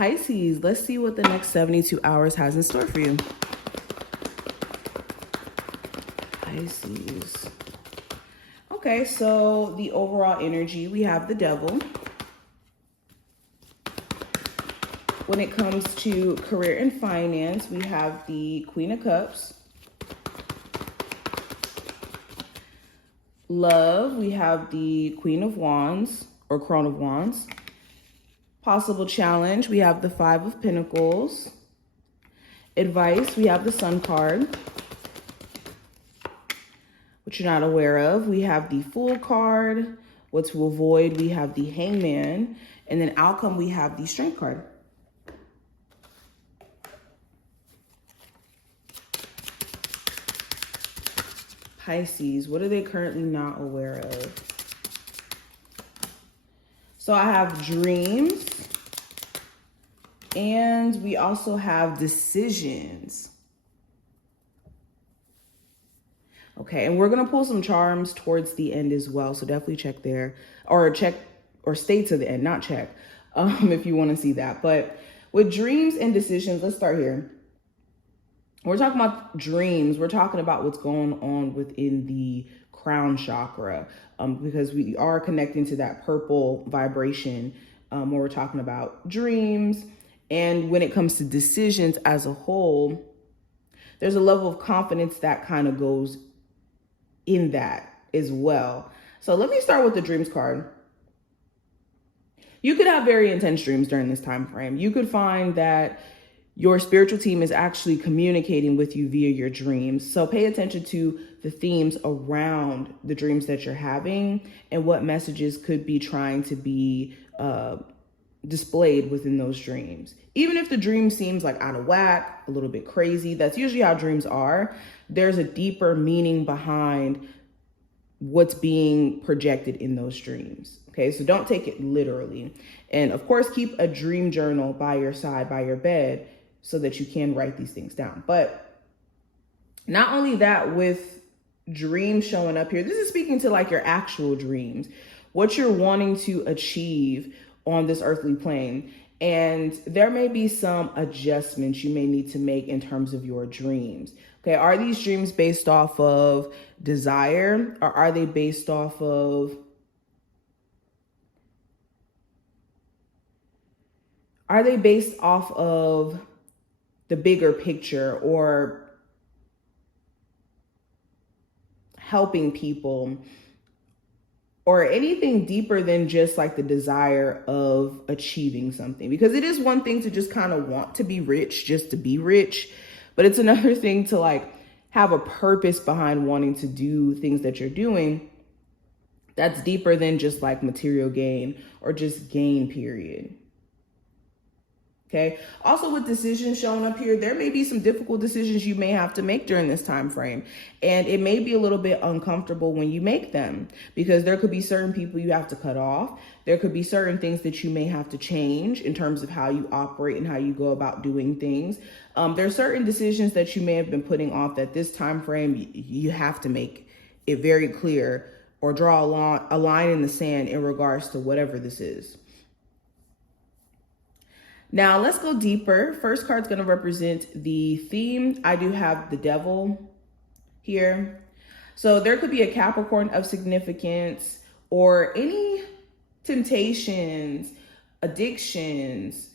Pisces, let's see what the next 72 hours has in store for you. Pisces. Okay, so the overall energy, we have the devil. When it comes to career and finance, we have the Queen of Cups. Love, we have the Queen of Wands or Crown of Wands. Possible challenge, we have the Five of Pentacles. Advice, we have the Sun card. What you're not aware of, we have the Fool card. What to avoid, we have the Hangman. And then outcome, we have the Strength card. Pisces, what are they currently not aware of? So I have dreams, and we also have decisions. Okay, and we're gonna pull some charms towards the end as well, so definitely check there, or stay to the end, not check, if you want to see that. But with dreams and decisions, let's start here. We're talking about dreams. We're talking about what's going on within the crown chakra, because we are connecting to that purple vibration when we're talking about dreams. And when it comes to decisions as a whole, there's a level of confidence that kind of goes in that as well. So let me start with the dreams card. You could have very intense dreams during this time frame. You could find that your spiritual team is actually communicating with you via your dreams. So pay attention to the themes around the dreams that you're having and what messages could be trying to be displayed within those dreams. Even if the dream seems like out of whack, a little bit crazy, that's usually how dreams are. There's a deeper meaning behind what's being projected in those dreams. Okay, so don't take it literally. And of course, keep a dream journal by your side, by your bed, so that you can write these things down. But not only that, with dreams showing up here, this is speaking to like your actual dreams, what you're wanting to achieve on this earthly plane. And there may be some adjustments you may need to make in terms of your dreams. Okay, are these dreams based off of desire, or are they based off of the bigger picture, or helping people, or anything deeper than just like the desire of achieving something? Because it is one thing to just kind of want to be rich just to be rich, but it's another thing to like have a purpose behind wanting to do things that you're doing that's deeper than just like material gain or just gain, period. Okay. Also, with decisions showing up here, there may be some difficult decisions you may have to make during this time frame. And it may be a little bit uncomfortable when you make them, because there could be certain people you have to cut off. There could be certain things that you may have to change in terms of how you operate and how you go about doing things. There are certain decisions that you may have been putting off that this time frame you have to make it very clear, or draw a line in the sand in regards to whatever this is. Now, let's go deeper. First card's going to represent the theme. I do have the devil here. So there could be a Capricorn of significance, or any temptations, addictions,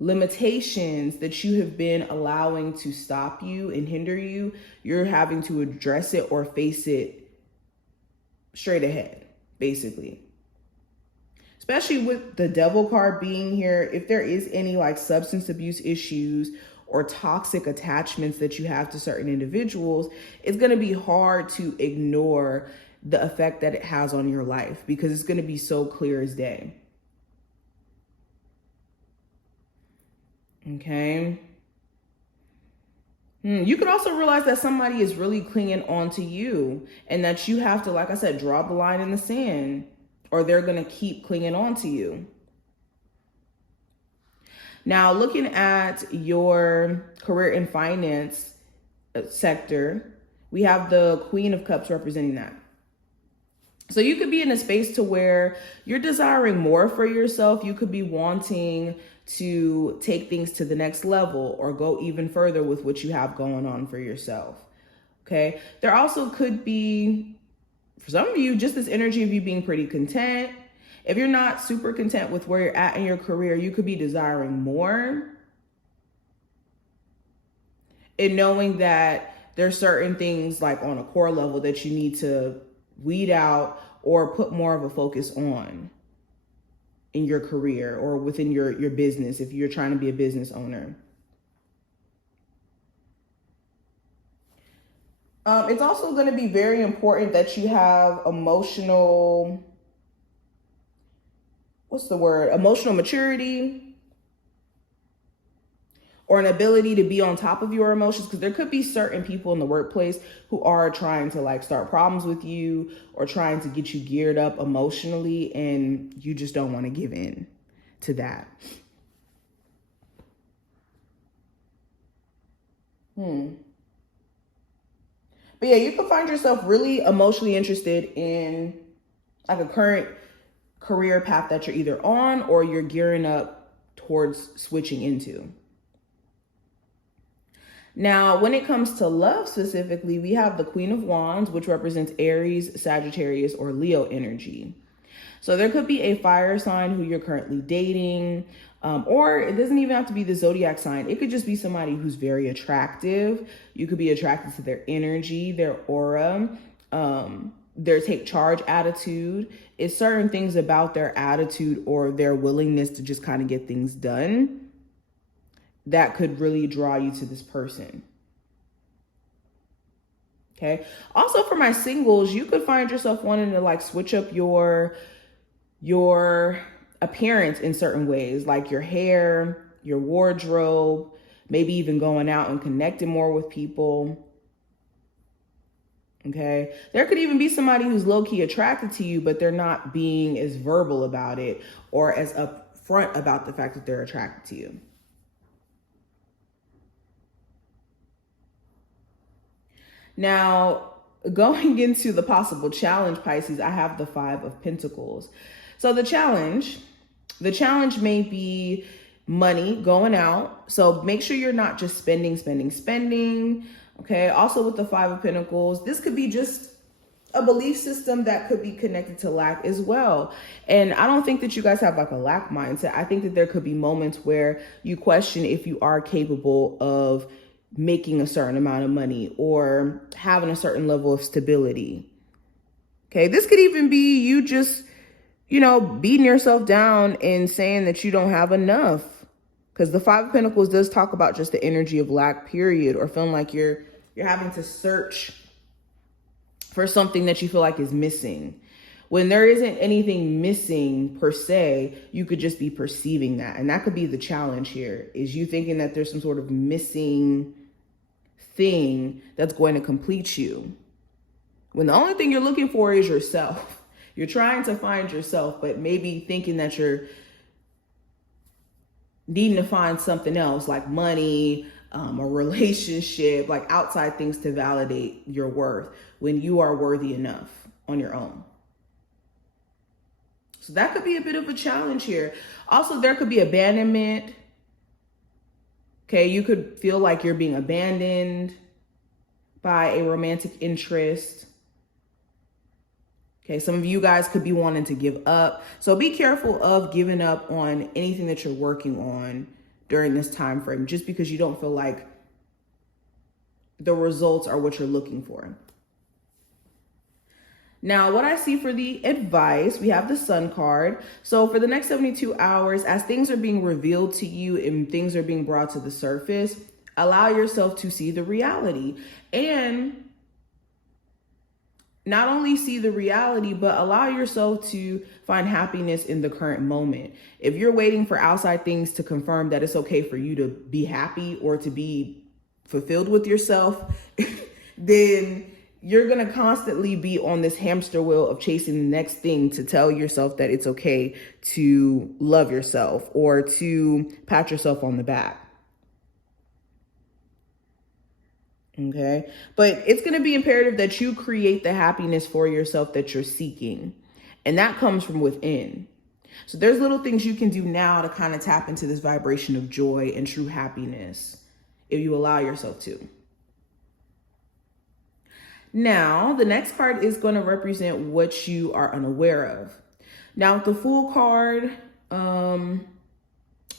limitations that you have been allowing to stop you and hinder you. You're having to address it or face it straight ahead, basically. Especially with the devil card being here, if there is any like substance abuse issues or toxic attachments that you have to certain individuals, it's going to be hard to ignore the effect that it has on your life, because it's going to be so clear as day. Okay. You could also realize that somebody is really clinging on to you, and that you have to, like I said, draw the line in the sand, or they're going to keep clinging on to you. Now, looking at your career and finance sector, we have the Queen of Cups representing that. So you could be in a space to where you're desiring more for yourself. You could be wanting to take things to the next level or go even further with what you have going on for yourself. Okay. There also could be, for some of you, just this energy of you being pretty content. If you're not super content with where you're at in your career, you could be desiring more. And knowing that there's certain things like on a core level that you need to weed out or put more of a focus on in your career or within your business if you're trying to be a business owner. It's also going to be very important that you have emotional maturity or an ability to be on top of your emotions, because there could be certain people in the workplace who are trying to like start problems with you or trying to get you geared up emotionally, and you just don't want to give in to that. But yeah, you can find yourself really emotionally interested in like a current career path that you're either on or you're gearing up towards switching into. Now, when it comes to love specifically, we have the Queen of Wands, which represents Aries, Sagittarius, or Leo energy. So there could be a fire sign who you're currently dating, or it doesn't even have to be the zodiac sign. It could just be somebody who's very attractive. You could be attracted to their energy, their aura, their take charge attitude. It's certain things about their attitude or their willingness to just kind of get things done that could really draw you to this person. Okay. Also, for my singles, you could find yourself wanting to like switch up your appearance in certain ways, like your hair, your wardrobe, maybe even going out and connecting more with people. Okay. There could even be somebody who's low-key attracted to you, but they're not being as verbal about it or as upfront about the fact that they're attracted to you. Now, going into the possible challenge, Pisces, I have the 5 of Pentacles. So the challenge may be money going out. So make sure you're not just spending. Okay. Also with the 5 of Pentacles, this could be just a belief system that could be connected to lack as well. And I don't think that you guys have like a lack mindset. I think that there could be moments where you question if you are capable of making a certain amount of money or having a certain level of stability. Okay. This could even be you just, beating yourself down and saying that you don't have enough. Because the 5 of Pentacles does talk about just the energy of lack, period, or feeling like you're having to search for something that you feel like is missing. When there isn't anything missing per se, you could just be perceiving that. And that could be the challenge here, is you thinking that there's some sort of missing thing that's going to complete you, when the only thing you're looking for is yourself. You're trying to find yourself, but maybe thinking that you're needing to find something else like money, a relationship, like outside things to validate your worth when you are worthy enough on your own. So that could be a bit of a challenge here. Also, there could be abandonment. Okay, you could feel like you're being abandoned by a romantic interest. Okay, some of you guys could be wanting to give up. So be careful of giving up on anything that you're working on during this time frame, just because you don't feel like the results are what you're looking for. Now, what I see for the advice, we have the Sun card. So for the next 72 hours, as things are being revealed to you and things are being brought to the surface, allow yourself to see the reality. And not only see the reality, but allow yourself to find happiness in the current moment. If you're waiting for outside things to confirm that it's okay for you to be happy or to be fulfilled with yourself, then you're going to constantly be on this hamster wheel of chasing the next thing to tell yourself that it's okay to love yourself or to pat yourself on the back. Okay. But it's going to be imperative that you create the happiness for yourself that you're seeking. And that comes from within. So there's little things you can do now to kind of tap into this vibration of joy and true happiness if you allow yourself to. Now, the next card is going to represent what you are unaware of. Now, with the Fool card,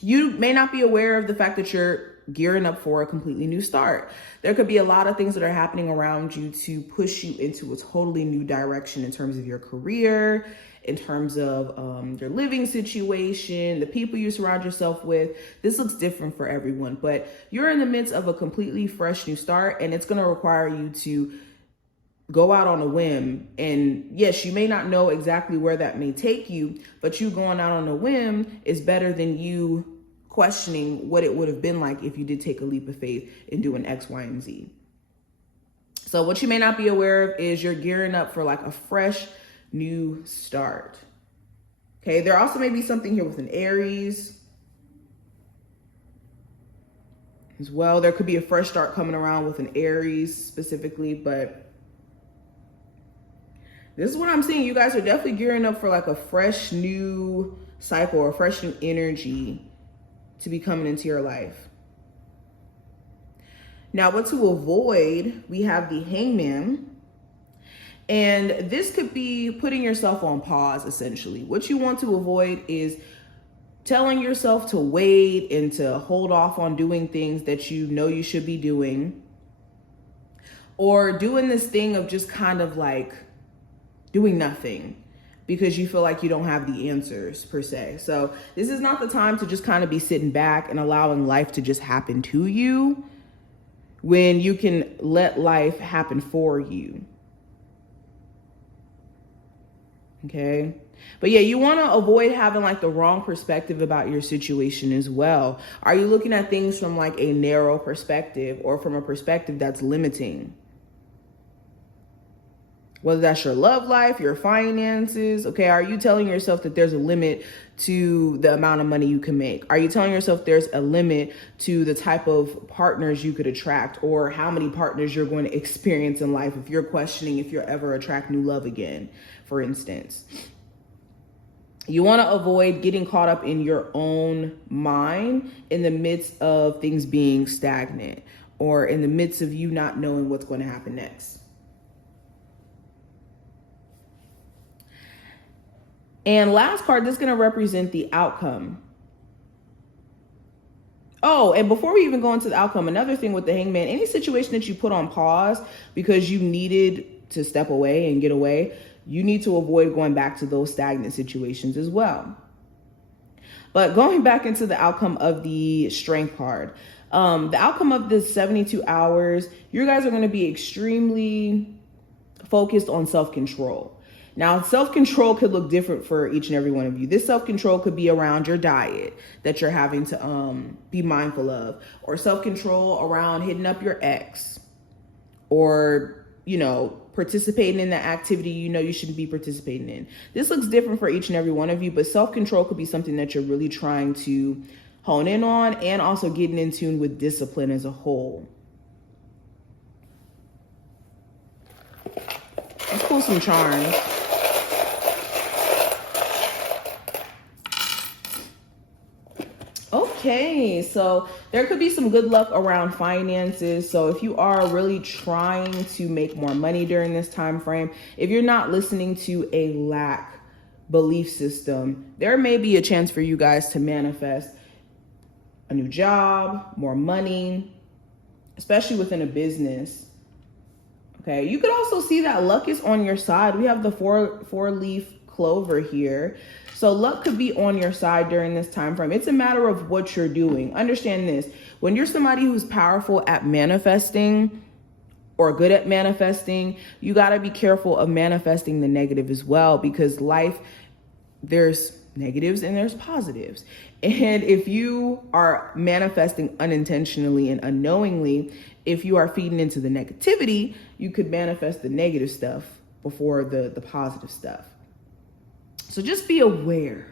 you may not be aware of the fact that you're gearing up for a completely new start. There could be a lot of things that are happening around you to push you into a totally new direction in terms of your career, in terms of your living situation, the people you surround yourself with. This looks different for everyone, but you're in the midst of a completely fresh new start, and it's going to require you to go out on a whim. And yes, you may not know exactly where that may take you, but you going out on a whim is better than you questioning what it would have been like if you did take a leap of faith and do an X, Y, and Z. So what you may not be aware of is you're gearing up for like a fresh new start. Okay, there also may be something here with an Aries as well. There could be a fresh start coming around with an Aries specifically, but this is what I'm seeing. You guys are definitely gearing up for like a fresh new cycle or fresh new energy to be coming into your life. Now, what to avoid, we have the Hangman. And this could be putting yourself on pause, essentially. What you want to avoid is telling yourself to wait and to hold off on doing things that you know you should be doing. Or doing this thing of just kind of like doing nothing because you feel like you don't have the answers per se. So this is not the time to just kind of be sitting back and allowing life to just happen to you when you can let life happen for you. Okay. But yeah, you want to avoid having like the wrong perspective about your situation as well. Are you looking at things from like a narrow perspective or from a perspective that's limiting? Whether that's your love life, your finances, okay? Are you telling yourself that there's a limit to the amount of money you can make? Are you telling yourself there's a limit to the type of partners you could attract or how many partners you're going to experience in life if you're questioning if you'll ever attract new love again, for instance? You want to avoid getting caught up in your own mind in the midst of things being stagnant or in the midst of you not knowing what's going to happen next. And last card, this is going to represent the outcome. Oh, and before we even go into the outcome, another thing with the Hangman, any situation that you put on pause because you needed to step away and get away, you need to avoid going back to those stagnant situations as well. But going back into the outcome of the Strength card, the outcome of this 72 hours, you guys are going to be extremely focused on self-control. Now, self-control could look different for each and every one of you. This self-control could be around your diet that you're having to be mindful of, or self-control around hitting up your ex, or, you know, participating in the activity you know you shouldn't be participating in. This looks different for each and every one of you, but self-control could be something that you're really trying to hone in on, and also getting in tune with discipline as a whole. Let's pull some charms. Okay, so there could be some good luck around finances. So if you are really trying to make more money during this time frame, if you're not listening to a lack belief system, there may be a chance for you guys to manifest a new job, more money, especially within a business. Okay, you could also see that luck is on your side. We have the four-leaf clover here. So luck could be on your side during this time frame. It's a matter of what you're doing. Understand this. When you're somebody who's powerful at manifesting or good at manifesting, you got to be careful of manifesting the negative as well, because life, there's negatives and there's positives. And if you are manifesting unintentionally and unknowingly, if you are feeding into the negativity, you could manifest the negative stuff before the positive stuff. So just be aware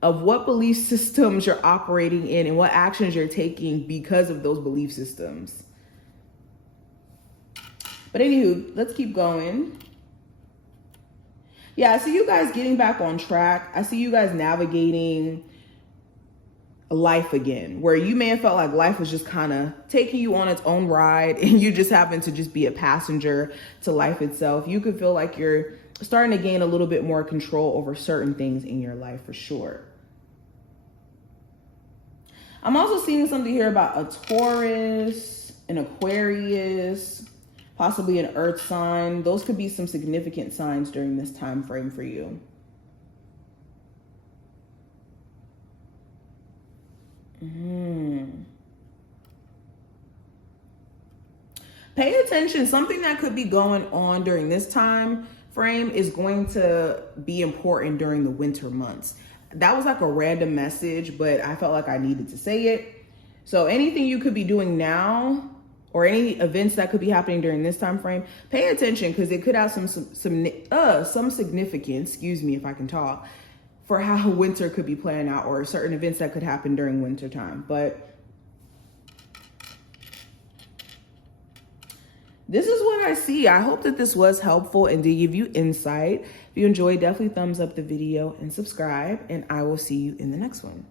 of what belief systems you're operating in and what actions you're taking because of those belief systems. But anywho, let's keep going. Yeah, I see you guys getting back on track. I see you guys navigating life again, where you may have felt like life was just kind of taking you on its own ride and you just happen to just be a passenger to life itself. You could feel like you're starting to gain a little bit more control over certain things in your life for sure. I'm also seeing something here about a Taurus, an Aquarius, possibly an earth sign. Those could be some significant signs during this time frame for you. Pay attention. Something that could be going on during this time frame is going to be important during the winter months. That was like a random message, but I felt like I needed to say it. So anything you could be doing now or any events that could be happening during this time frame, pay attention, because it could have some significance, excuse me if I can talk, for how winter could be playing out or certain events that could happen during winter time. But this is what I see. I hope that this was helpful and did give you insight. If you enjoyed, definitely thumbs up the video and subscribe, and I will see you in the next one.